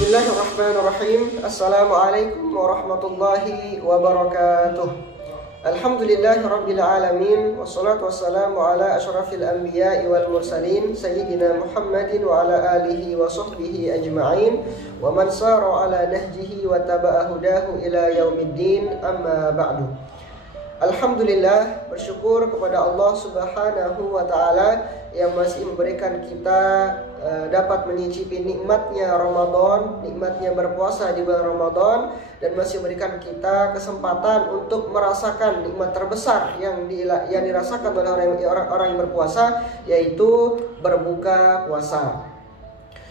Bismillahirrahmanirrahim. Assalamualaikum warahmatullahi wabarakatuh. Alhamdulillahirabbil alamin wassalatu wassalamu ala asyrafil anbiya'i wal mursalin sayyidina Muhammadin wa ala alihi wa sahbihi ajma'in wa man sara ala nahjihi wa taba'a hudahu ila yaumiddin, amma ba'du. Alhamdulillah, bersyukur kepada Allah Subhanahu wa Ta'ala yang masih memberikan kita dapat menyicipi nikmatnya Ramadan, nikmatnya berpuasa di bulan Ramadan, dan masih memberikan kita kesempatan untuk merasakan nikmat terbesar yang dirasakan oleh orang yang berpuasa, yaitu berbuka puasa.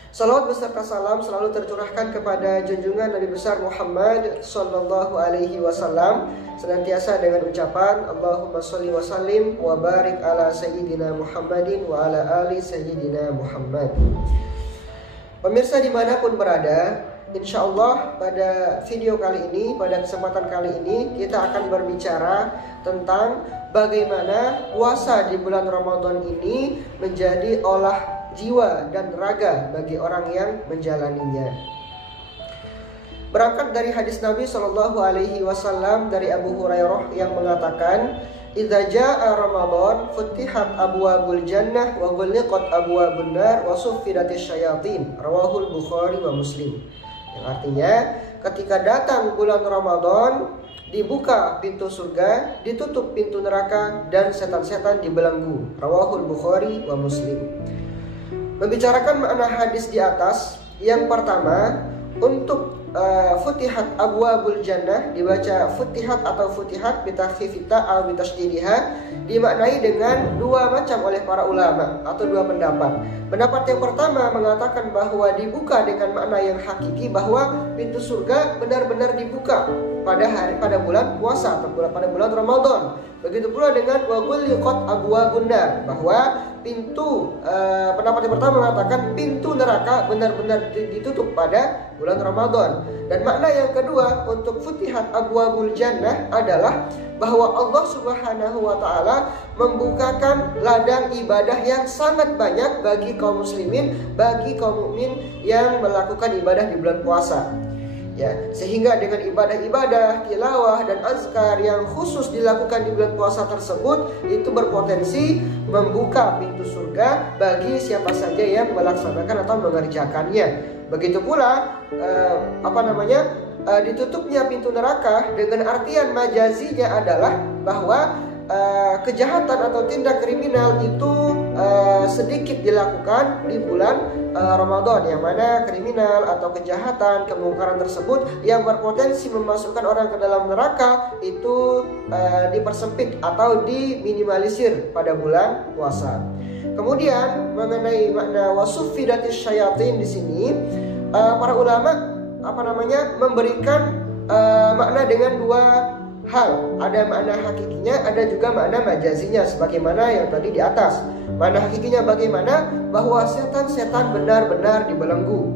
Salawat beserta salam selalu tercurahkan kepada junjungan Nabi besar Muhammad sallallahu alaihi wasallam, senantiasa dengan ucapan Allahumma sholli wa sallim wa barik ala sayyidina Muhammadin wa ala ali sayyidina Muhammad. Pemirsa dimanapun berada, insya Allah pada video kali ini, pada kesempatan kali ini, kita akan berbicara tentang bagaimana puasa di bulan Ramadan ini menjadi olah jiwa dan raga bagi orang yang menjalaninya. Berangkat dari hadis Nabi Shallallahu Alaihi Wasallam dari Abu Hurairah yang mengatakan, "Idza jaa Ramadan, futihat abwabul jannah wa ghulliqat abwabun nar wa suffidatis syayatin." Rawahul Bukhari wa Muslim. Yang artinya, ketika datang bulan Ramadan, dibuka pintu surga, ditutup pintu neraka, dan setan-setan dibelenggu. Rawahul Bukhari wa Muslim. Membicarakan makna hadis di atas, yang pertama, untuk futihat abwabul jannah, dibaca futihat atau futihat bitakhfifita al bitasydidha, dimaknai dengan dua macam oleh para ulama atau dua pendapat. Pendapat yang pertama mengatakan bahwa dibuka dengan makna yang hakiki, bahwa pintu surga benar-benar dibuka pada bulan puasa atau pada bulan Ramadan. Begitu pula dengan wa ghulliqat abwabun nar, bahwa pintu pendapat yang pertama mengatakan pintu neraka benar-benar ditutup pada bulan Ramadan. Dan makna yang kedua untuk futihat abwabul jannah adalah bahwa Allah Subhanahu wa Ta'ala membukakan ladang ibadah yang sangat banyak bagi kaum muslimin, bagi kaum mukmin yang melakukan ibadah di bulan puasa. Ya, sehingga dengan ibadah-ibadah, tilawah dan azkar yang khusus dilakukan di bulan puasa tersebut, itu berpotensi membuka pintu surga bagi siapa saja yang melaksanakan atau mengerjakannya. Begitu pula ditutupnya pintu neraka dengan artian majazinya adalah bahwa kejahatan atau tindak kriminal itu sedikit dilakukan di bulan Ramadan, yang mana kriminal atau kejahatan, kemungkaran tersebut yang berpotensi memasukkan orang ke dalam neraka itu dipersempit atau diminimalisir pada bulan puasa. Kemudian mengenai makna wasuffidatis syayatin di sini, para ulama memberikan makna dengan dua hal. Ada makna hakikinya, ada juga makna majazinya, sebagaimana yang tadi di atas. Makna hakikinya bagaimana? Bahwa setan-setan benar-benar dibelenggu.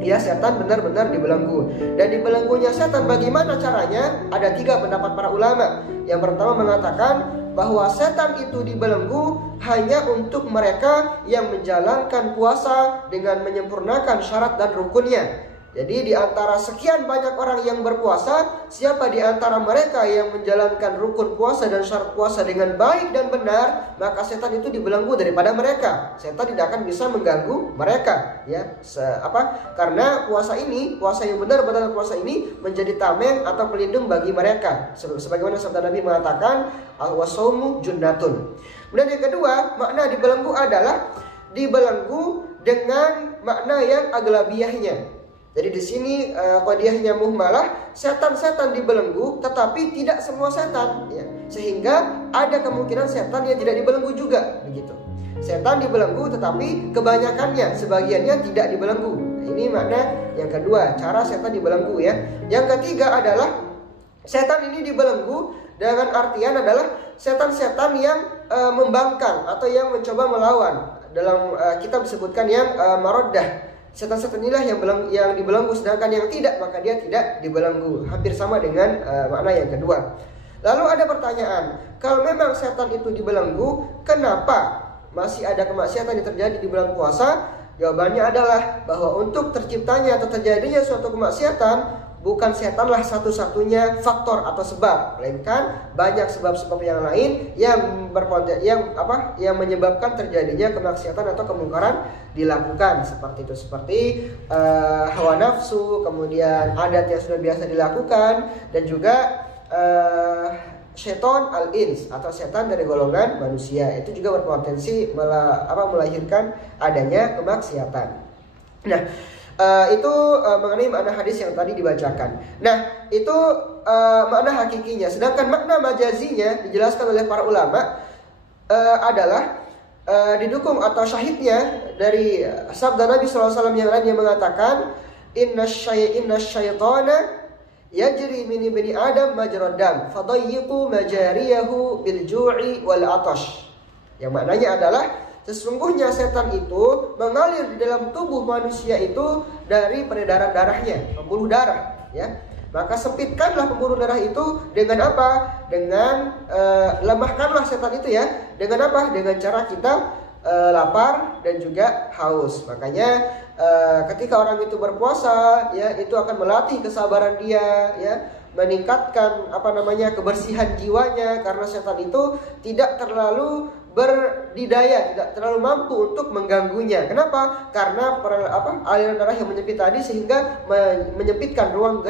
Ya, setan benar-benar dibelenggu. Dan dibelenggunya setan bagaimana caranya? Ada tiga pendapat para ulama. Yang pertama mengatakan bahwa setan itu dibelenggu hanya untuk mereka yang menjalankan puasa dengan menyempurnakan syarat dan rukunnya. Jadi di antara sekian banyak orang yang berpuasa, siapa di antara mereka yang menjalankan rukun puasa dan syarat puasa dengan baik dan benar, maka setan itu dibelenggu daripada mereka. Setan tidak akan bisa mengganggu mereka, ya. Karena puasa yang benar-benar puasa ini menjadi tameng atau pelindung bagi mereka. Sebagaimana sabda Nabi mengatakan, al-wasaumu junnatun. Kemudian yang kedua, makna dibelenggu adalah dibelenggu dengan makna yang aglabiyahnya. Jadi di sini qadiyahnya muhmalah, setan-setan dibelenggu, tetapi tidak semua setan, ya. Sehingga ada kemungkinan setan yang tidak dibelenggu juga, begitu. Setan dibelenggu, tetapi kebanyakannya, sebagiannya tidak dibelenggu. Ini makna yang kedua, cara setan dibelenggu, ya. Yang ketiga adalah setan ini dibelenggu dengan artian adalah setan-setan yang membangkang atau yang mencoba melawan. Dalam kitab disebutkan yang maroddah. Setan-setan inilah yang dibelenggu, sedangkan yang tidak, maka dia tidak dibelenggu. Hampir sama dengan makna yang kedua. Lalu ada pertanyaan, kalau memang setan itu dibelenggu, kenapa masih ada kemaksiatan yang terjadi di bulan puasa? Jawabannya adalah bahwa untuk terciptanya atau terjadinya suatu kemaksiatan, bukan setanlah satu-satunya faktor atau sebab, melainkan banyak sebab-sebab yang lain yang yang menyebabkan terjadinya kemaksiatan atau kemungkaran dilakukan, seperti itu, seperti hawa nafsu, kemudian adat yang sudah biasa dilakukan, dan juga syaiton al-ins atau setan dari golongan manusia, itu juga berpotensi melahirkan adanya kemaksiatan. Nah, itu mengenai makna hadis yang tadi dibacakan. Nah, itu makna hakikinya. Sedangkan makna majazinya dijelaskan oleh para ulama adalah didukung atau syahidnya dari sabda Nabi SAW yang lain yang mengatakan, inna syaitana yajri min ibni Adam majrad dam fadayyiqu majariyahu bil ju'i wal atash. Yang maknanya adalah sesungguhnya setan itu mengalir di dalam tubuh manusia itu dari peredaran darahnya, pembuluh darah, ya. Maka sempitkanlah pembuluh darah itu dengan apa? Dengan lemahkanlah setan itu, ya. Dengan apa? Dengan cara kita lapar dan juga haus. Makanya ketika orang itu berpuasa, ya, itu akan melatih kesabaran dia, ya, meningkatkan kebersihan jiwanya, karena setan itu tidak terlalu berdidaya, tidak terlalu mampu untuk mengganggunya. Kenapa? Karena aliran darah yang menyempit tadi, sehingga menyempitkan ruang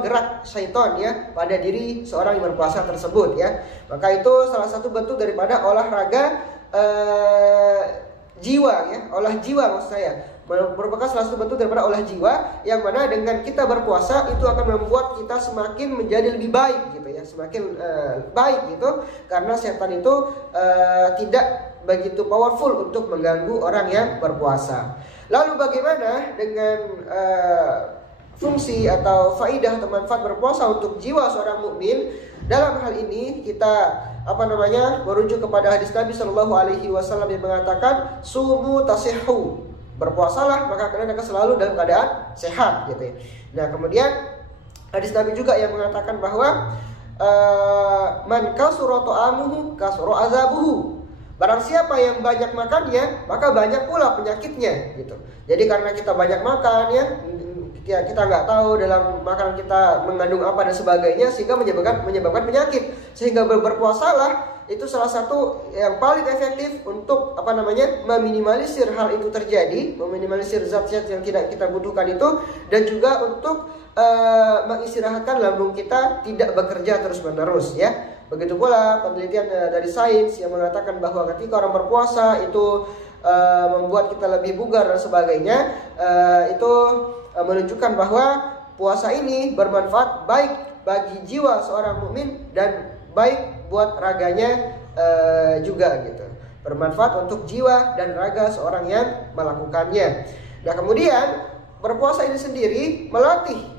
gerak syaitan, ya, pada diri seorang yang berpuasa tersebut, ya. Maka itu salah satu bentuk daripada olahraga jiwa, ya, olah jiwa maksud saya, merupakan salah satu bentuk daripada olah jiwa, yang mana dengan kita berpuasa itu akan membuat kita semakin menjadi lebih baik, gitu, ya, semakin baik, gitu, karena setan itu tidak begitu powerful untuk mengganggu orang yang berpuasa. Lalu bagaimana dengan fungsi atau faidah atau manfaat berpuasa untuk jiwa seorang mukmin? Dalam hal ini kita merujuk kepada hadis Nabi Shallallahu Alaihi Wasallam yang mengatakan, sumu tasihhu, berpuasalah maka kalian akan selalu dalam keadaan sehat, gitu, ya. Nah, kemudian hadis Nabi juga yang mengatakan bahwa man kasura ta'amuhu kasura azabuhu, barang siapa yang banyak makannya maka banyak pula penyakitnya, gitu. Jadi karena kita banyak makan, ya, kita nggak tahu dalam makanan kita mengandung apa dan sebagainya, sehingga menyebabkan penyakit. Sehingga berpuasalah itu salah satu yang paling efektif untuk meminimalisir hal itu terjadi, meminimalisir zat-zat yang tidak kita butuhkan itu, dan juga untuk mengistirahatkan lambung kita tidak bekerja terus-menerus, ya. Begitu pula penelitian dari sains yang mengatakan bahwa ketika orang berpuasa itu membuat kita lebih bugar dan sebagainya, itu menunjukkan bahwa puasa ini bermanfaat baik bagi jiwa seorang mukmin dan baik buat raganya juga, gitu. Bermanfaat untuk jiwa dan raga seorang yang melakukannya. Nah, kemudian berpuasa ini sendiri melatih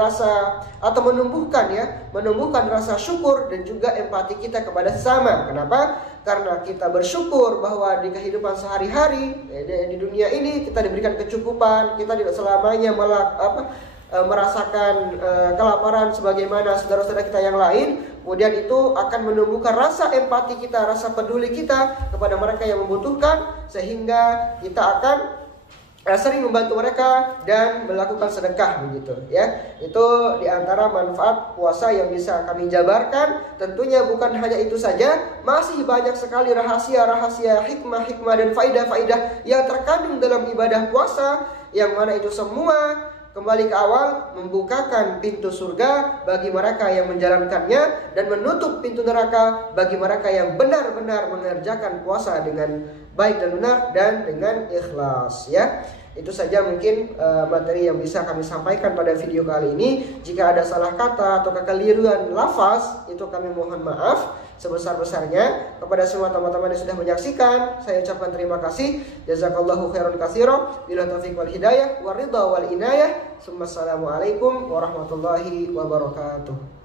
rasa atau menumbuhkan rasa syukur dan juga empati kita kepada sesama. Kenapa? Karena kita bersyukur bahwa di kehidupan sehari-hari di dunia ini kita diberikan kecukupan, kita tidak selamanya merasakan kelaparan sebagaimana saudara-saudara kita yang lain. Kemudian itu akan menumbuhkan rasa empati kita, rasa peduli kita kepada mereka yang membutuhkan, sehingga kita akan sering membantu mereka dan melakukan sedekah, begitu, ya. Itu diantara manfaat puasa yang bisa kami jabarkan. Tentunya bukan hanya itu saja, masih banyak sekali rahasia-rahasia, hikmah-hikmah dan faidah-faidah yang terkandung dalam ibadah puasa, yang mana itu semua kembali ke awal, membukakan pintu surga bagi mereka yang menjalankannya, dan menutup pintu neraka bagi mereka yang benar-benar mengerjakan puasa dengan baik dan benar dan dengan ikhlas, ya. Itu saja mungkin materi yang bisa kami sampaikan pada video kali ini. Jika ada salah kata atau kekeliruan lafaz, itu kami mohon maaf sebesar-besarnya. Kepada semua teman-teman yang sudah menyaksikan, saya ucapkan terima kasih. Jazakallahu khairan katsiran. Bila taufiq wal hidayah, waridha wal inayah. Assalamualaikum warahmatullahi wabarakatuh.